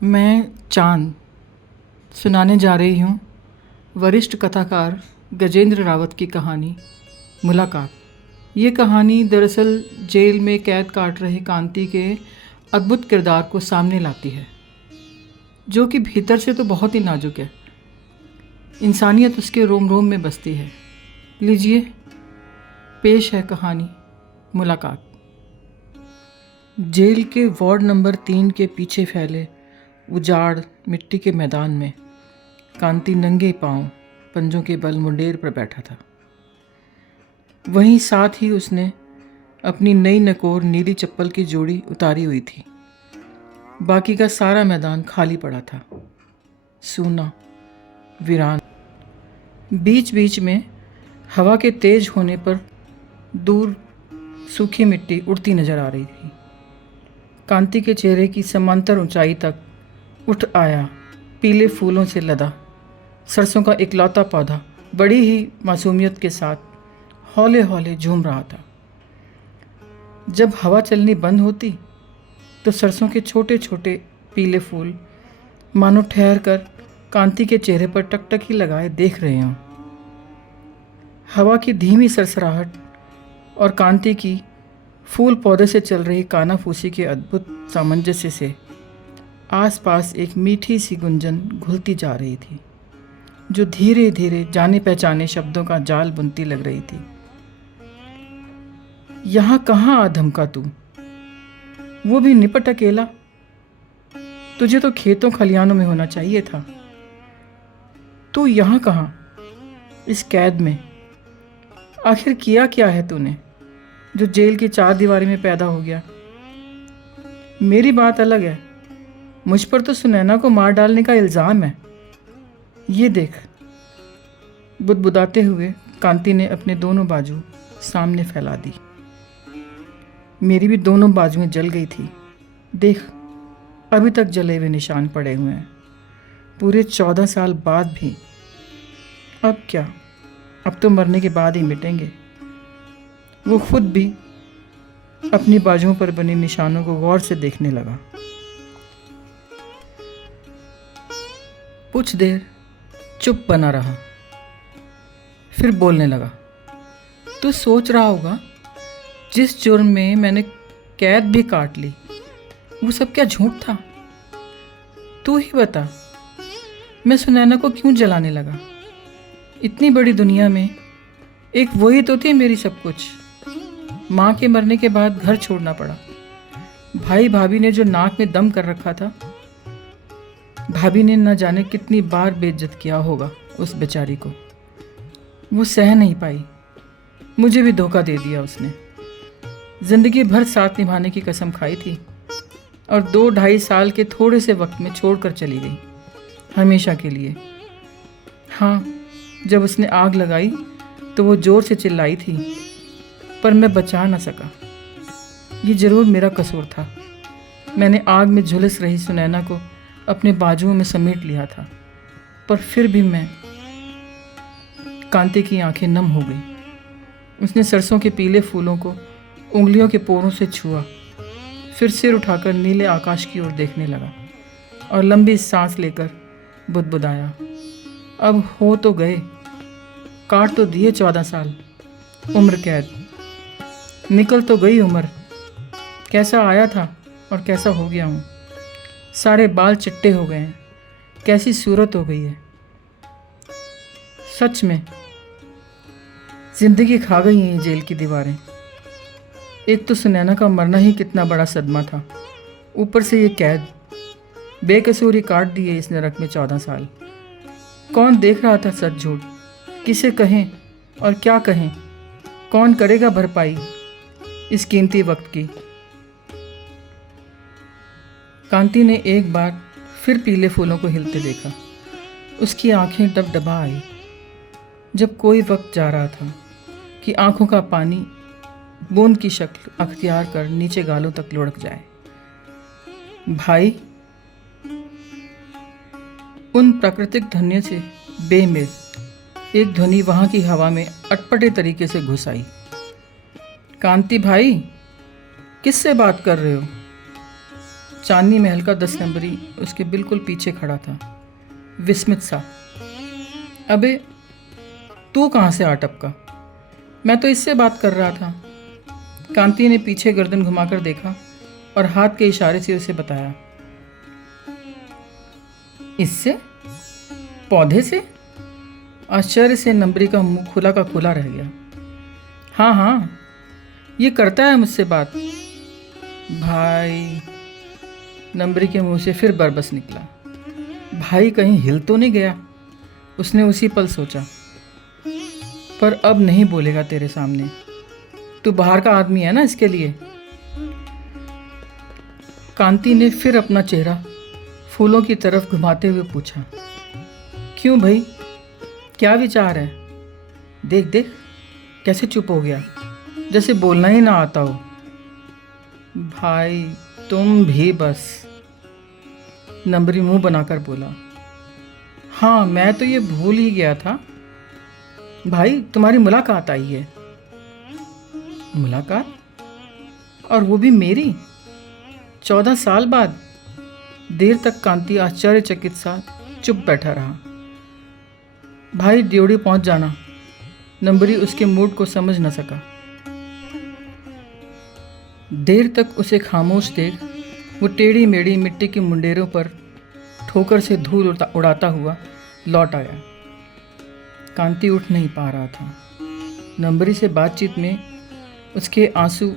मैं चाँद सुनाने जा रही हूँ वरिष्ठ कथाकार गजेंद्र रावत की कहानी मुलाकात। ये कहानी दरअसल जेल में कैद काट रहे कांति के अद्भुत किरदार को सामने लाती है, जो कि भीतर से तो बहुत ही नाजुक है। इंसानियत उसके रोम रोम में बसती है। लीजिए, पेश है कहानी मुलाकात। जेल के वार्ड नंबर 3 के पीछे फैले उजाड़ मिट्टी के मैदान में कांति नंगे पांव पंजों के बल मुंडेर पर बैठा था। वहीं साथ ही उसने अपनी नई नकोर नीली चप्पल की जोड़ी उतारी हुई थी। बाकी का सारा मैदान खाली पड़ा था, सूना, वीरान। बीच बीच में हवा के तेज होने पर दूर सूखी मिट्टी उड़ती नजर आ रही थी। कांति के चेहरे की समांतर ऊंचाई तक उठ आया पीले फूलों से लदा सरसों का इकलौता पौधा बड़ी ही मासूमियत के साथ हौले हौले झूम रहा था। जब हवा चलनी बंद होती तो सरसों के छोटे छोटे पीले फूल मानो ठहर कर कांति के चेहरे पर टकटकी लगाए देख रहे हों। हवा की धीमी सरसराहट और कांति की फूल पौधे से चल रही कानाफूसी के अद्भुत सामंजस्य से आसपास एक मीठी सी गुंजन घुलती जा रही थी, जो धीरे धीरे जाने पहचाने शब्दों का जाल बुनती लग रही थी। यहाँ कहाँ आ धमका तू, वो भी निपट अकेला। तुझे तो खेतों खलियानों में होना चाहिए था। तू यहाँ कहाँ, इस कैद में? आखिर किया क्या है तूने जो जेल की चार दीवारी में पैदा हो गया? मेरी बात अलग है। मुझ पर तो सुनैना को मार डालने का इल्ज़ाम है। ये देख। बुदबुदाते हुए कांति ने अपने दोनों बाजू सामने फैला दी। मेरी भी दोनों बाजुएं जल गई थी। देख, अभी तक जले हुए निशान पड़े हुए हैं, पूरे 14 साल बाद भी। अब क्या, अब तो मरने के बाद ही मिटेंगे। वो खुद भी अपनी बाजुओं पर बने निशानों को गौर से देखने लगा। कुछ देर चुप बना रहा, फिर बोलने लगा। तू सोच रहा होगा, जिस जुर्म में मैंने कैद भी काट ली, वो सब क्या झूठ था? तू ही बता, मैं सुनैना को क्यों जलाने लगा? इतनी बड़ी दुनिया में एक वही तो थी मेरी सब कुछ। माँ के मरने के बाद घर छोड़ना पड़ा। भाई भाभी ने जो नाक में दम कर रखा था, भाभी ने न जाने कितनी बार बेइज्जत किया होगा उस बेचारी को। वो सह नहीं पाई। मुझे भी धोखा दे दिया उसने। जिंदगी भर साथ निभाने की कसम खाई थी और 2-2.5 साल के थोड़े से वक्त में छोड़कर चली गई, हमेशा के लिए। हाँ, जब उसने आग लगाई तो वो जोर से चिल्लाई थी, पर मैं बचा ना सका। ये जरूर मेरा कसूर था। मैंने आग में झुलस रही सुनैना को अपने बाजुओं में समेट लिया था, पर फिर भी मैं। कांति की आंखें नम हो गई। उसने सरसों के पीले फूलों को उंगलियों के पोरों से छुआ, फिर सिर उठाकर नीले आकाश की ओर देखने लगा और लंबी सांस लेकर बुदबुदाया। अब हो तो गए, काट तो दिए 14 साल उम्र कैद। निकल तो गई उम्र। कैसा आया था और कैसा हो गया हूँ। सारे बाल चिट्टे हो गए हैं, कैसी सूरत हो गई है। सच में जिंदगी खा गई हैं ये जेल की दीवारें। एक तो सुनैना का मरना ही कितना बड़ा सदमा था, ऊपर से ये कैद। बेकसूर ही काट दिए इस नरक में 14 साल। कौन देख रहा था सच झूठ? किसे कहें और क्या कहें? कौन करेगा भरपाई इस कीमती वक्त की? कांति ने एक बार फिर पीले फूलों को हिलते देखा। उसकी आंखें डबडबा आई, जब कोई वक्त जा रहा था कि आंखों का पानी बूंद की शक्ल अख्तियार कर नीचे गालों तक लुढ़क जाए। भाई, उन प्राकृतिक ध्वनियों से बेमेल एक ध्वनि वहां की हवा में अटपटे तरीके से घुस आई। कांति भाई, किससे बात कर रहे हो? चांदनी महल का 10 नंबरी उसके बिल्कुल पीछे खड़ा था, विस्मित सा। अबे तू कहाँ से आ टपका? मैं तो इससे बात कर रहा था। कांति ने पीछे गर्दन घुमाकर देखा और हाथ के इशारे से उसे बताया। इससे? पौधे से? आश्चर्य से नंबरी का मुंह खुला का खुला रह गया। हाँ हाँ, ये करता है मुझसे बात। भाई, नंबरी के मुंह से फिर बरबस निकला। भाई कहीं हिल तो नहीं गया? उसने उसी पल सोचा। पर अब नहीं बोलेगा तेरे सामने। तू बाहर का आदमी है ना, इसके लिए। कांति ने फिर अपना चेहरा फूलों की तरफ घुमाते हुए पूछा। क्यों भाई, क्या विचार है? देख देख कैसे चुप हो गया, जैसे बोलना ही ना आता हो। भाई तुम भी बस, नंबरी मुंह बनाकर बोला। हाँ, मैं तो ये भूल ही गया था। भाई तुम्हारी मुलाकात आई है। मुलाकात? और वो भी मेरी? 14 साल बाद? देर तक कांति आश्चर्यचकित सा चुप बैठा रहा। भाई ड्योढ़ी पहुंच जाना। नंबरी उसके मूड को समझ न सका। देर तक उसे खामोश देख वो टेढ़ी मेढ़ी मिट्टी के मुंडेरों पर ठोकर से धूल उड़ाता हुआ लौट आया। कांति उठ नहीं पा रहा था। नंबरी से बातचीत में उसके आंसू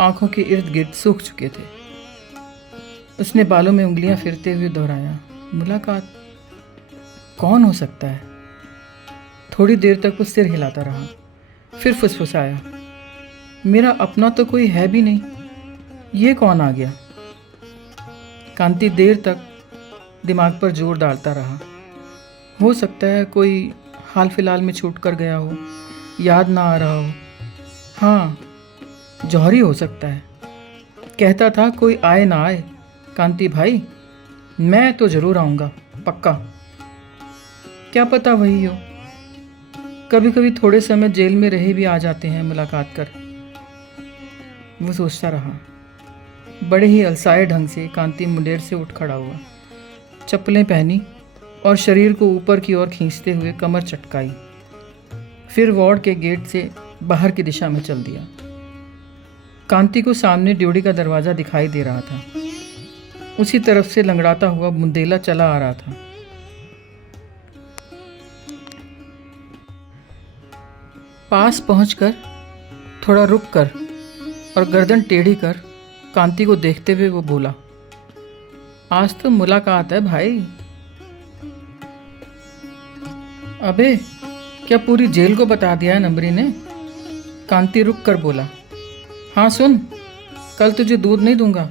आंखों के इर्द गिर्द सूख चुके थे। उसने बालों में उंगलियां फिरते हुए दोहराया, मुलाकात? कौन हो सकता है? थोड़ी देर तक वो सिर हिलाता रहा, फिर फुसफुसाया, मेरा अपना तो कोई है भी नहीं, ये कौन आ गया? कांति देर तक दिमाग पर जोर डालता रहा। हो सकता है कोई हाल फिलहाल में छूट कर गया हो, याद ना आ रहा हो। हाँ, जौहरी हो सकता है। कहता था कोई आए ना आए, कांति भाई मैं तो जरूर आऊँगा, पक्का। क्या पता वही हो। कभी कभी थोड़े समय जेल में रहे भी आ जाते हैं मुलाकात कर। वो सोचता रहा। बड़े ही अलसाए ढंग से कांति मुंडेर से उठ खड़ा हुआ, चप्पलें पहनी और शरीर को ऊपर की ओर खींचते हुए कमर चटकाई। फिर वार्ड के गेट से बाहर की दिशा में चल दिया। कांति को सामने ड्योढ़ी का दरवाज़ा दिखाई दे रहा था। उसी तरफ से लंगड़ाता हुआ बुंदेला चला आ रहा था। पास पहुंचकर थोड़ा रुक कर और गर्दन टेढ़ी कर कांति को देखते हुए वो बोला, आज तो मुलाकात है भाई। अबे क्या पूरी जेल को बता दिया है नंबरी ने? कांति रुक कर बोला। हाँ सुन, कल तुझे दूध नहीं दूंगा।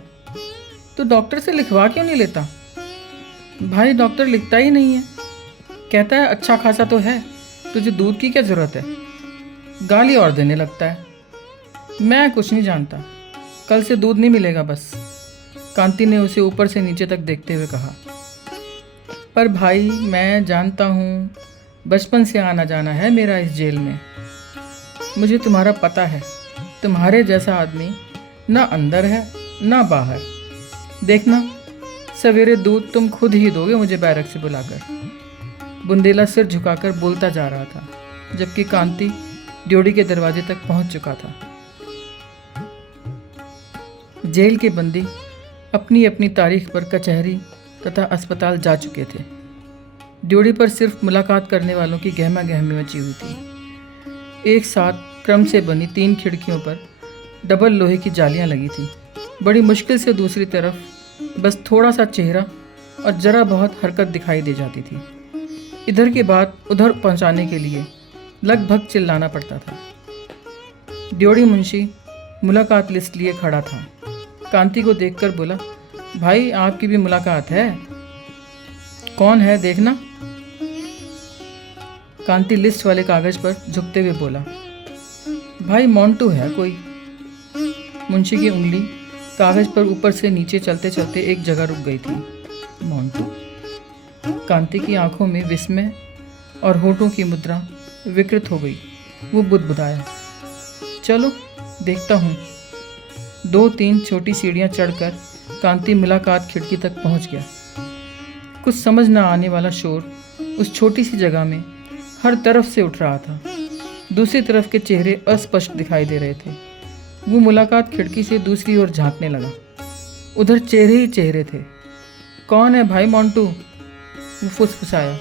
तो डॉक्टर से लिखवा क्यों नहीं लेता? भाई डॉक्टर लिखता ही नहीं है, कहता है अच्छा खासा तो है, तुझे दूध की क्या ज़रूरत है। गाली और देने लगता है। मैं कुछ नहीं जानता, कल से दूध नहीं मिलेगा बस। कांति ने उसे ऊपर से नीचे तक देखते हुए कहा। पर भाई मैं जानता हूँ, बचपन से आना जाना है मेरा इस जेल में। मुझे तुम्हारा पता है, तुम्हारे जैसा आदमी ना अंदर है ना बाहर। देखना सवेरे दूध तुम खुद ही दोगे मुझे बैरक से बुलाकर। बुंदेला सिर झुकाकर बोलता जा रहा था, जबकि कांति ड्योढ़ी के दरवाजे तक पहुंच चुका था। जेल के बंदी अपनी अपनी तारीख पर कचहरी तथा अस्पताल जा चुके थे। ड्योढ़ी पर सिर्फ मुलाकात करने वालों की गहमा गहमी मची हुई थी। एक साथ क्रम से बनी 3 खिड़कियों पर डबल लोहे की जालियां लगी थी। बड़ी मुश्किल से दूसरी तरफ बस थोड़ा सा चेहरा और जरा बहुत हरकत दिखाई दे जाती थी। इधर की बात उधर पहुंचाने के लिए लगभग चिल्लाना पड़ता था। ड्योढ़ी मुंशी मुलाकात लिस्ट लिए खड़ा था। कांति को देखकर बोला, भाई आपकी भी मुलाकात है। कौन है देखना। कांति लिस्ट वाले कागज पर झुकते हुए बोला, भाई मोंटू है कोई। मुंशी की उंगली कागज पर ऊपर से नीचे चलते चलते एक जगह रुक गई थी। मोंटू। कांति की आंखों में विस्मय और होठों की मुद्रा विकृत हो गई। वो बुदबुदाया, चलो देखता हूँ। 2-3 छोटी सीढ़ियाँ चढ़कर कांति मुलाकात खिड़की तक पहुंच गया। कुछ समझ न आने वाला शोर उस छोटी सी जगह में हर तरफ से उठ रहा था। दूसरी तरफ के चेहरे अस्पष्ट दिखाई दे रहे थे। वो मुलाकात खिड़की से दूसरी ओर झांकने लगा। उधर चेहरे ही चेहरे थे। कौन है भाई मोंटू? वो फुसफुसाया।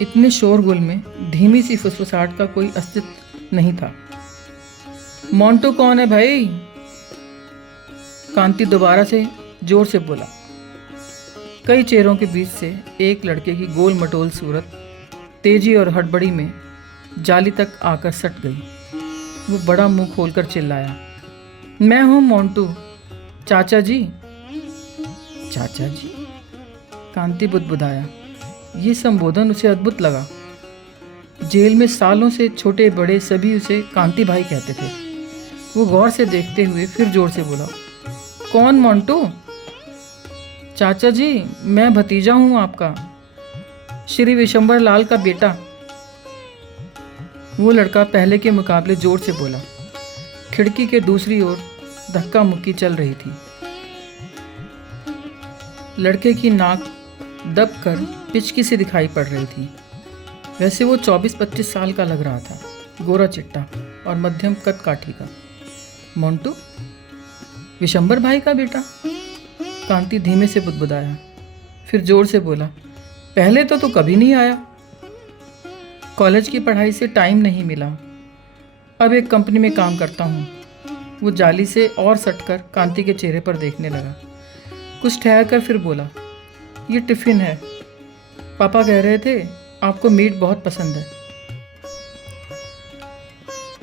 इतने शोरगुल में धीमी सी फुसफुसाहट का कोई अस्तित्व नहीं था। मोंटू कौन है भाई? कांति दोबारा से जोर से बोला। कई चेहरों के बीच से एक लड़के की गोल मटोल सूरत तेजी और हड़बड़ी में जाली तक आकर सट गई। वो बड़ा मुंह खोलकर चिल्लाया, मैं हूं मोंटू, चाचा जी। चाचा जी? कांति बुदबुदाया। ये संबोधन उसे अद्भुत लगा। जेल में सालों से छोटे बड़े सभी उसे कांति भाई कहते थे। वो गौर से देखते हुए फिर जोर से बोला, कौन मोंटू? चाचा जी, मैं भतीजा हूं आपका, श्री विशंबर लाल का बेटा। वो लड़का पहले के मुकाबले जोर से बोला। खिड़की के दूसरी ओर धक्का मुक्की चल रही थी। लड़के की नाक दब कर पिचकी से दिखाई पड़ रही थी। वैसे वो 24-25 साल का लग रहा था, गोरा चिट्टा और मध्यम कद काठी का। मोंटू? विशंबर भाई का बेटा? कांति धीमे से बुदबुदाया। फिर जोर से बोला, पहले तो तू कभी नहीं आया। कॉलेज की पढ़ाई से टाइम नहीं मिला। अब एक कंपनी में काम करता हूँ। वो जाली से और सटकर कांति के चेहरे पर देखने लगा। कुछ ठहर कर फिर बोला, ये टिफ़िन है। पापा कह रहे थे आपको मीट बहुत पसंद है।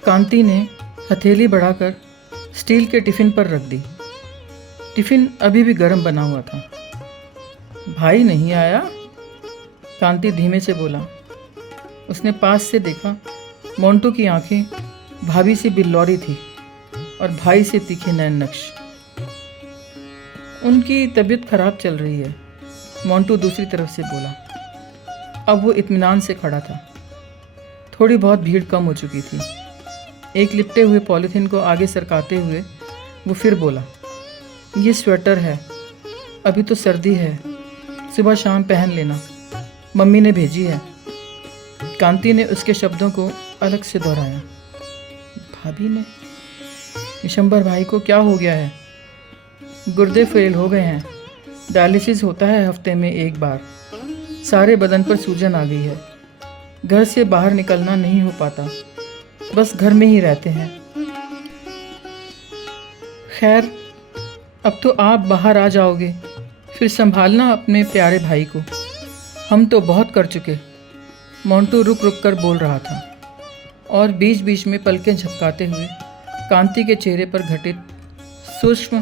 कांति ने हथेली बढ़ाकर स्टील के टिफ़िन पर रख दी। टिफ़िन अभी भी गर्म बना हुआ था। भाई नहीं आया? कांति धीमे से बोला। उसने पास से देखा। मोंटू की आंखें भाभी से बिल्लौरी थी और भाई से तीखे नैन नक्श। उनकी तबीयत खराब चल रही है, मोंटू दूसरी तरफ से बोला। अब वो इत्मीनान से खड़ा था। थोड़ी बहुत भीड़ कम हो चुकी थी। एक लिपटे हुए पॉलीथीन को आगे सरकाते हुए वो फिर बोला, ये स्वेटर है, अभी तो सर्दी है, सुबह शाम पहन लेना, मम्मी ने भेजी है। कांति ने उसके शब्दों को अलग से दोहराया। भाभी ने? विशंबर भाई को क्या हो गया है? गुर्दे फेल हो गए हैं। डायलिसिस होता है हफ्ते में एक बार। सारे बदन पर सूजन आ गई है। घर से बाहर निकलना नहीं हो पाता, बस घर में ही रहते हैं। खैर, अब तो आप बाहर आ जाओगे, फिर संभालना अपने प्यारे भाई को। हम तो बहुत कर चुके। मोंटू रुक रुक कर बोल रहा था और बीच बीच में पलकें झपकाते हुए कांति के चेहरे पर घटित सूक्ष्म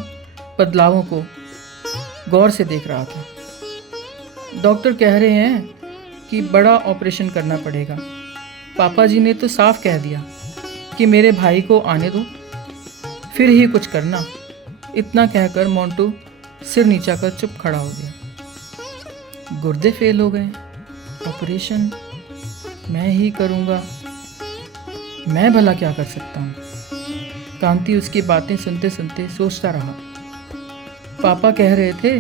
बदलावों को गौर से देख रहा था। डॉक्टर कह रहे हैं कि बड़ा ऑपरेशन करना पड़ेगा। पापा जी ने तो साफ कह दिया कि मेरे भाई को आने दो, फिर ही कुछ करना। इतना कहकर मोंटू सिर नीचा कर चुप खड़ा हो गया। गुर्दे फेल हो गए, ऑपरेशन मैं ही करूँगा। मैं भला क्या कर सकता हूँ? कांति उसकी बातें सुनते सुनते सोचता रहा। पापा कह रहे थे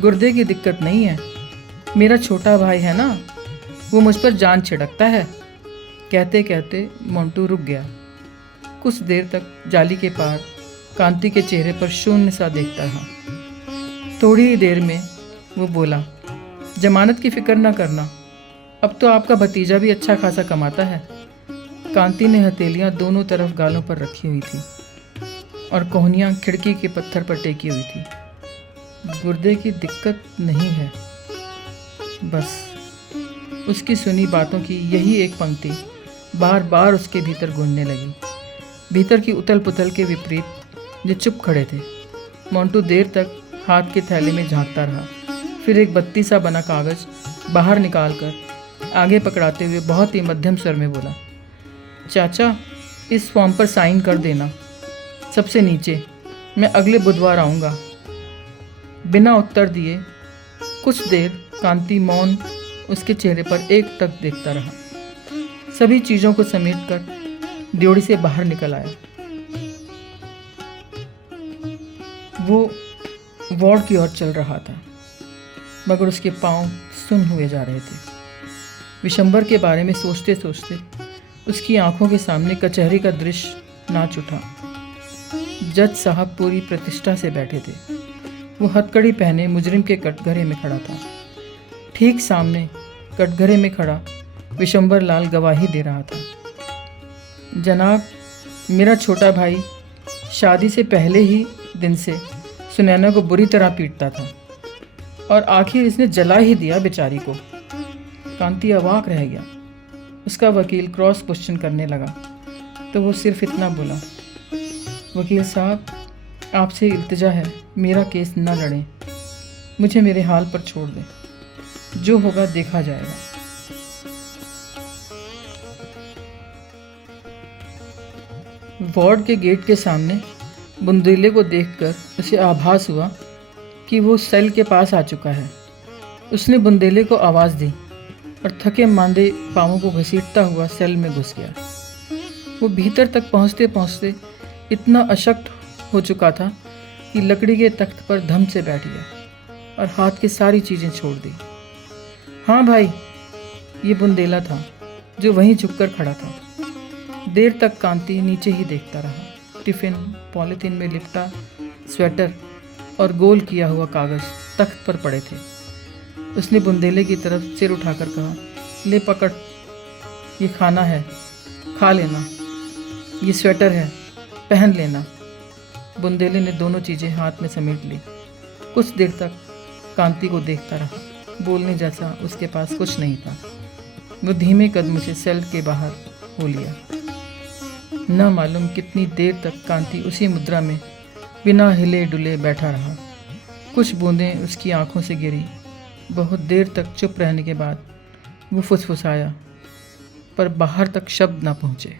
गुर्दे की दिक्कत नहीं है, मेरा छोटा भाई है ना, वो मुझ पर जान छिड़कता है। कहते कहते मोंटू रुक गया। कुछ देर तक जाली के पार कांति के चेहरे पर शून्य सा देखता रहा। थोड़ी ही देर में वो बोला, जमानत की फिक्र ना करना, अब तो आपका भतीजा भी अच्छा खासा कमाता है। कांति ने हथेलियां दोनों तरफ गालों पर रखी हुई थी और कोहनियां खिड़की के पत्थर पर टेकी हुई थी। गुर्दे की दिक्कत नहीं है। बस उसकी सुनी बातों की यही एक पंक्ति बार बार उसके भीतर गूंजने लगी। भीतर की उथल पुथल के विपरीत जो चुप खड़े थे। मोंटू देर तक हाथ के थैले में झांकता रहा। फिर एक बत्ती सा बना कागज बाहर निकालकर आगे पकड़ाते हुए बहुत ही मध्यम स्वर में बोला, चाचा इस फॉर्म पर साइन कर देना, सबसे नीचे। मैं अगले बुधवार आऊँगा। बिना उत्तर दिए कुछ देर कांति मौन उसके चेहरे पर एक टक देखता रहा। सभी चीज़ों को समेटकर ड्योढ़ी से बाहर निकल आया। वो वार्ड की ओर चल रहा था, मगर उसके पांव सुन्न हुए जा रहे थे। विशंबर के बारे में सोचते सोचते उसकी आंखों के सामने कचहरी का दृश्य नाच उठा। जज साहब पूरी प्रतिष्ठा से बैठे थे। वो हथकड़ी पहने मुजरिम के कटघरे में खड़ा था। ठीक सामने कटघरे में खड़ा विशंबर लाल गवाही दे रहा था। जनाब, मेरा छोटा भाई शादी से पहले ही दिन से सुनैना को बुरी तरह पीटता था और आखिर इसने जला ही दिया बेचारी को। कांति अवाक रह गया। उसका वकील क्रॉस क्वेश्चन करने लगा तो वो सिर्फ इतना बोला, वकील साहब, आपसे इल्तिजा है, मेरा केस न लड़ें, मुझे मेरे हाल पर छोड़ दें, जो होगा देखा जाएगा। वार्ड के गेट के सामने बुंदेले को देखकर उसे आभास हुआ कि वो सेल के पास आ चुका है। उसने बुंदेले को आवाज़ दी और थके मांदे पाँवों को घसीटता हुआ सेल में घुस गया। वो भीतर तक पहुँचते पहुँचते इतना अशक्त हो चुका था कि लकड़ी के तख्त पर धम से बैठ गया और हाथ की सारी चीज़ें छोड़ दी। हाँ भाई, ये बुंदेला था जो वहीं झुककर खड़ा था। देर तक कांति नीचे ही देखता रहा। टिफ़िन, पॉलीथीन में लिपटा स्वेटर और गोल किया हुआ कागज़ तख्त पर पड़े थे। उसने बुंदेले की तरफ सिर उठाकर कहा, ले पकड़, ये खाना है, खा लेना, ये स्वेटर है, पहन लेना। बुंदेले ने दोनों चीज़ें हाथ में समेट ली। कुछ देर तक कांति को देखता रहा। बोलने जैसा उसके पास कुछ नहीं था। वो धीमे कदम से सेल के बाहर हो लिया। न मालूम कितनी देर तक कांति उसी मुद्रा में बिना हिले डुले बैठा रहा। कुछ बूंदें उसकी आंखों से गिरी। बहुत देर तक चुप रहने के बाद वो फुसफुसाया, पर बाहर तक शब्द न पहुँचे।